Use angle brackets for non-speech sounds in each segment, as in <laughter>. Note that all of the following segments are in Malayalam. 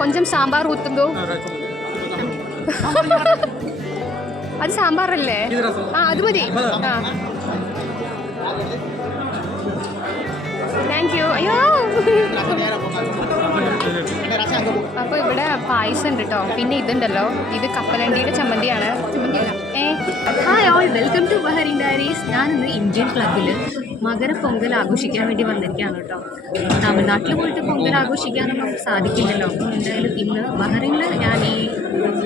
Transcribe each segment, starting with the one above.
കൊഞ്ചം സാമ്പാർ ഊത്തുങ്കോ അത് സാമ്പാറല്ലേ? ആ അത് മതി. അപ്പൊ ഇവിടെ പായസം ഉണ്ട് കേട്ടോ പിന്നെ ഇതുണ്ടല്ലോ. ഇത് കപ്പലണ്ടിയുടെ ചമ്മന്തിയാണ്. Hi all welcome to Bahrain diaries ഞാനിന്ന് ഇന്ത്യൻ ക്ലബിൽ മകര പൊങ്കൽ ആഘോഷിക്കാൻ വേണ്ടി വന്നിരിക്കുകയാണ് കേട്ടോ. തമിഴ്നാട്ടിൽ പോയിട്ട് പൊങ്കൽ ആഘോഷിക്കാനൊന്നും സാധിക്കില്ലല്ലോ അപ്പോൾ എന്തായാലും ഇന്ന് ബഹറിനിൽ ഞാൻ ഈ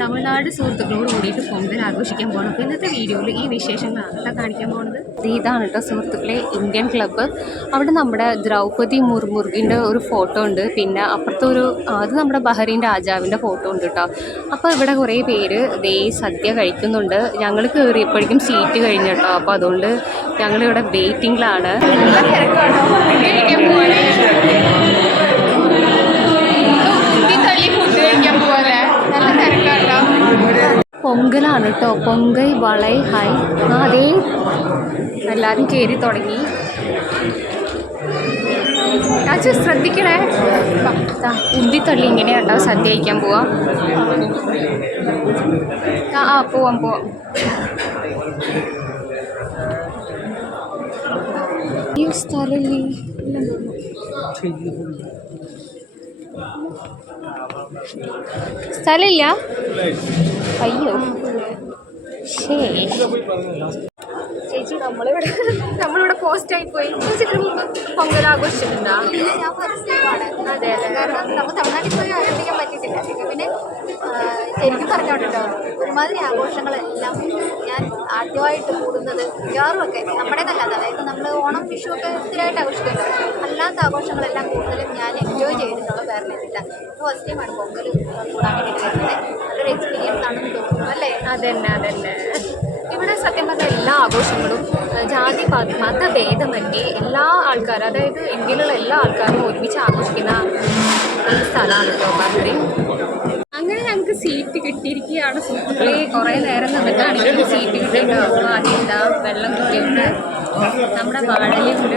തമിഴ്നാട് സുഹൃത്തുക്കളോട് കൂടിയിട്ട് പൊങ്കൽ ആഘോഷിക്കാൻ പോകണം. അപ്പോൾ ഇന്നത്തെ വീഡിയോയിൽ ഈ വിശേഷങ്ങളാണ് കേട്ടോ കാണിക്കാൻ പോകുന്നത് ഇത് ഇതാണ് കേട്ടോ സുഹൃത്തുക്കളെ ഇന്ത്യൻ ക്ലബ്ബ്. അവിടെ നമ്മുടെ ദ്രൗപതി മുർമുർഗിന്റെ ഒരു ഫോട്ടോ ഉണ്ട്. പിന്നെ അപ്പുറത്തെ ഒരു ആ, അത് നമ്മുടെ ബഹറിൻ രാജാവിന്റെ ഫോട്ടോ ഉണ്ട് കേട്ടോ. അപ്പോൾ ഇവിടെ കുറേ പേര് ദേ സദ്യ കഴിക്കുന്നുണ്ട്. ഞങ്ങൾ കയറിയപ്പോഴേക്കും സീറ്റ് കഴിഞ്ഞു കേട്ടോ. അപ്പോൾ അതുകൊണ്ട് ഞങ്ങളിവിടെ വെയിറ്റിംഗിലാണ് പൊങ്കലാണ് കേട്ടോ പൊങ്കൽ വളൈ ഹൈ. അതേ. എല്ലാവരും കയറി തുടങ്ങി. രാജു ശ്രദ്ധിക്കണേ. ഉന്തിത്തള്ളി ഇങ്ങനെ കേട്ടോ സദ്യ കഴിക്കാൻ പോവാം ആ പോവാം പോവാം ഈ സ്ഥലല്ലേ സ്ഥലമില്ല? അയ്യോ. ചേച്ചി നമ്മളിവിടെ നമ്മളിവിടെ പോസ്റ്റ് ആയി പോയി. ചേച്ചിക്ക് മുമ്പ് പൊങ്കൽ ആഘോഷിച്ചിട്ടുണ്ടോ? അതെ അതെ. കാരണം നമ്മൾ തമിഴ്നാട്ടിൽ പോയി ആരംഭിക്കാൻ പറ്റിയിട്ടില്ല പിന്നെ ആ, ശരിക്കും പറഞ്ഞോട്ടോ ഒരുമാതിരി ആഘോഷങ്ങളെല്ലാം ഞാൻ ആദ്യമായിട്ട് കൂടുന്നത് മിക്കവാറുമൊക്കെ നമ്മുടെ നമ്മുടേതല്ലാതെ അതായത് നമ്മൾ ഓണം വിഷു ഒക്കെ സ്ഥിരമായിട്ട് ആഘോഷിക്കുമല്ലോ. അല്ലാത്ത ആഘോഷങ്ങളെല്ലാം കൂടുതലും ഞാൻ എൻജോയ് ചെയ്തിട്ടുള്ള വേറെ ഇതില്ല ഫസ്റ്റ് ടൈമാണ് പൊങ്കൽ കൂടാൻ വേണ്ടിയിട്ട് നല്ലൊരു എക്സ്പീരിയൻസ് ആണെന്ന് തോന്നുന്നു അല്ലേ? അതന്നെ അതന്നെ. ഇവിടെ സത്യം പറഞ്ഞ എല്ലാ ആഘോഷങ്ങളും ജാതി മതഭേദമന്യേ എല്ലാ ആൾക്കാരും അതായത് ഇന്ത്യയിലുള്ള എല്ലാ ആൾക്കാരും ഒരുമിച്ച് ആഘോഷിക്കുന്ന ഒരു സ്ഥലമാണ് കേട്ടോ സീറ്റ് കിട്ടിയിരിക്കുകയാണ്. സുഹൃത്തുക്കളെ കുറേ നേരം നിന്നിട്ടാണ് എനിക്ക് സീറ്റ് കിട്ടിയിട്ട് അപ്പോൾ എന്താ വെള്ളം കുട്ടിയുണ്ട് നമ്മുടെ വാഴലുണ്ട്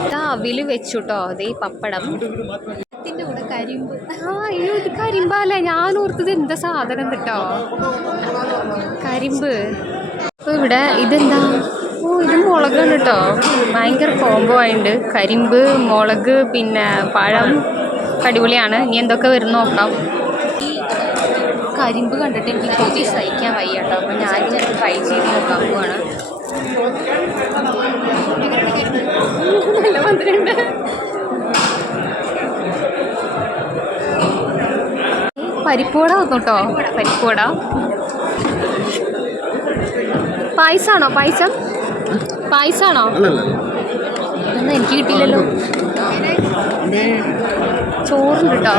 ഇതാ അവിൽ വെച്ചു കേട്ടോ അതേ പപ്പടം ആ അയ്യോ ഇത് കരിമ്പാല്ലേ? ഞാൻ ഓർത്തത് എന്താ സാധനം കേട്ടോ കരിമ്പ്. അപ്പോൾ ഇവിടെ ഇതെന്താ? ഓ ഇത് മുളകാണ് കേട്ടോ ഭയങ്കര കോംബോ ആയിട്ടുണ്ട് കരിമ്പ് മുളക് പിന്നെ പഴം. അടിപൊളിയാണ്. ഇനി എന്തൊക്കെ വരുന്ന നോക്കാം. കരിമ്പ് കണ്ടിട്ട് എനിക്ക് കൊതി സഹിക്കാൻ വയ്യ കേട്ടോ. അപ്പം ഞാൻ ട്രൈ ചെയ്ത് നോക്കാൻ പോവാണ്. നല്ല മന്ത്രിയുണ്ട് പരിപ്പുവട വന്നു കേട്ടോ. പരിപ്പുവട. പായസാണോ? പായസം? പായസാണോ? എനിക്ക് കിട്ടിയില്ലല്ലോ. ചോറുണ്ട് കേട്ടോ.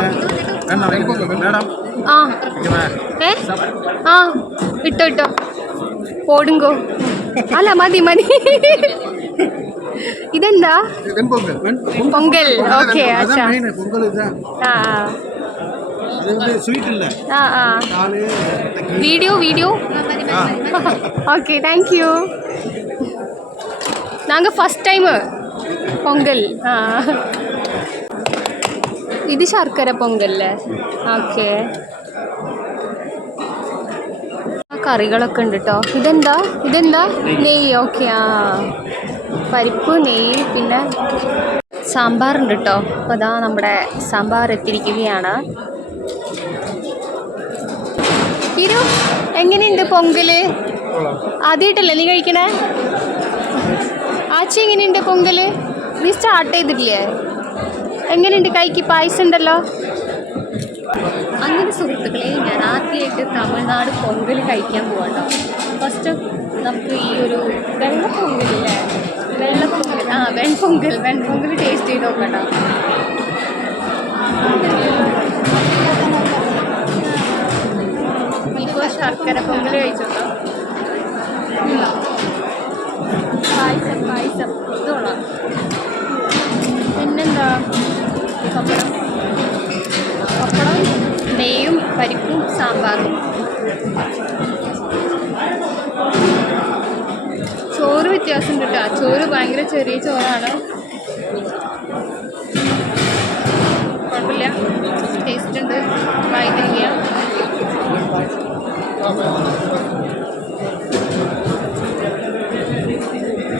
ஆ. ஏ? ஆ. இட்டோ இட்டோ போடுங்கோ. அல்ல மதி மதி. ಇದೆಂದ Pongal okay ಅಚ್ಚಾ video video okay thank you நாங்கள் ஃபஸ்ட் டைமு பொங்கல். ஆ. ഇത് ശർക്കര പൊങ്കല്ലേ? ഓക്കെ. കറികളൊക്കെ ഉണ്ട് കേട്ടോ ഇതെന്താ? ഇതെന്താ? നെയ്യ്. ഓക്കെ ആ. പരിപ്പ് നെയ്യ് പിന്നെ സാമ്പാർ ഉണ്ട് കേട്ടോ അപ്പോൾ അതാ നമ്മുടെ സാമ്പാർ എത്തിയിരിക്കുകയാണ്. ഇരു എങ്ങനെയുണ്ട് പൊങ്കൽ? ആദ്യമായിട്ടല്ലേ നീ കഴിക്കണേ? ആച്ചി എങ്ങനെയുണ്ട് പൊങ്കൽ? നീ സ്റ്റാർട്ട് ചെയ്തിട്ടില്ലേ? എങ്ങനെയുണ്ട് കൈക്ക് പായസം ഉണ്ടല്ലോ? അങ്ങനെ സുഹൃത്തുക്കളെ ഞാൻ ആദ്യമായിട്ട് തമിഴ്നാട് പൊങ്കൽ കഴിക്കാൻ പോകട്ടോ ഫസ്റ്റ് നമുക്ക് ഈ ഒരു വെള്ള പൊങ്കലില്ലേ വെള്ള പൊങ്കൽ ആ വെൺപൊങ്കൽ വെൺപൊങ്കൽ ടേസ്റ്റ് ചെയ്ത് നോക്കട്ടോ. ഇപ്പോൾ ശർക്കര പൊങ്കൽ കഴിച്ചോട്ടോ. സാമ്പാറും ചോറ് വ്യത്യാസമുണ്ട് കേട്ടോ ചോറ് ഭയങ്കര ചെറിയ ചോറാണ്. കുഴപ്പമില്ല ടേസ്റ്റ് ഉണ്ട് ട്രൈ ചെയ്യാം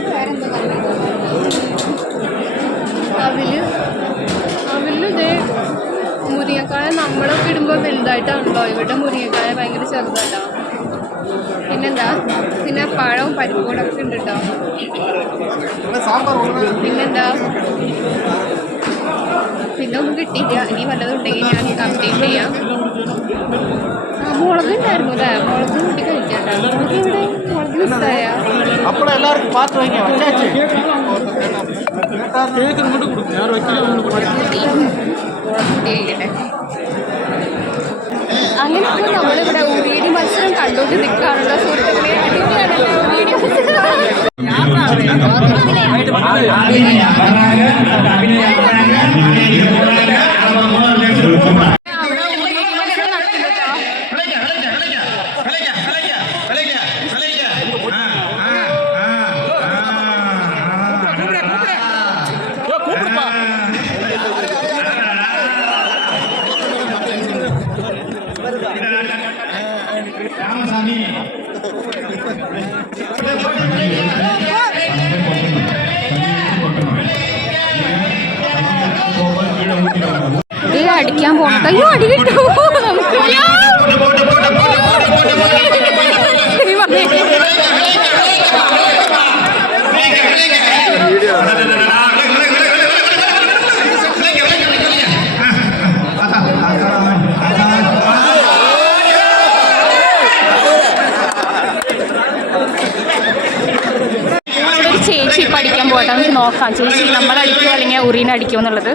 വേറെന്തോ കറി അവിൽ അവിൽ ഇതേ മുരിങ്ങക്കായ നമ്മളൊക്കെ ഇടുമ്പോൾ വലുതായിട്ടാണല്ലോ. ഇവരുടെ മുരിങ്ങക്കായ ഭയങ്കര ചെറുതായിട്ടാണ് പിന്നെന്താ? പിന്നെ പഴവും പരിപ്പോടൊക്കെ ഉണ്ട് കേട്ടോ പിന്നെന്താ? പിന്നെ ഒന്നും കിട്ടിയില്ല. ഇനി വല്ലതും ഞാൻ അപ്ഡേറ്റ് ചെയ്യാം. മുളക് ഉണ്ടായിരുന്നു അല്ലേ മുളക് കൂട്ടി കഴിക്കാട്ടോ മുളക് ഇവിടെ മുളക് മിസ്സായ? കേക്ക് ഇങ്ങോട്ട് കൊടുക്കും. ഞാൻ <laughs> കൂട്ടിയിരിക്കട്ടെ അങ്ങനെ ഇപ്പോൾ നമ്മളിവിടെ ഊടിയടി മത്സരം കണ്ടുകൊണ്ട് നിൽക്കാറുണ്ട് സുഹൃത്തുക്കളെ അടിപൊളിയാണല്ലോ വീഡിയോസ് ഇത് അടിക്കാൻ പോണത് അയ്യോ അടി കിട്ടുമോ നോക്കാം ചേച്ചി നമ്മളടിക്കുമോ അല്ലെങ്കിൽ ഉറീനെ അടിക്കുമോ എന്നുള്ളത്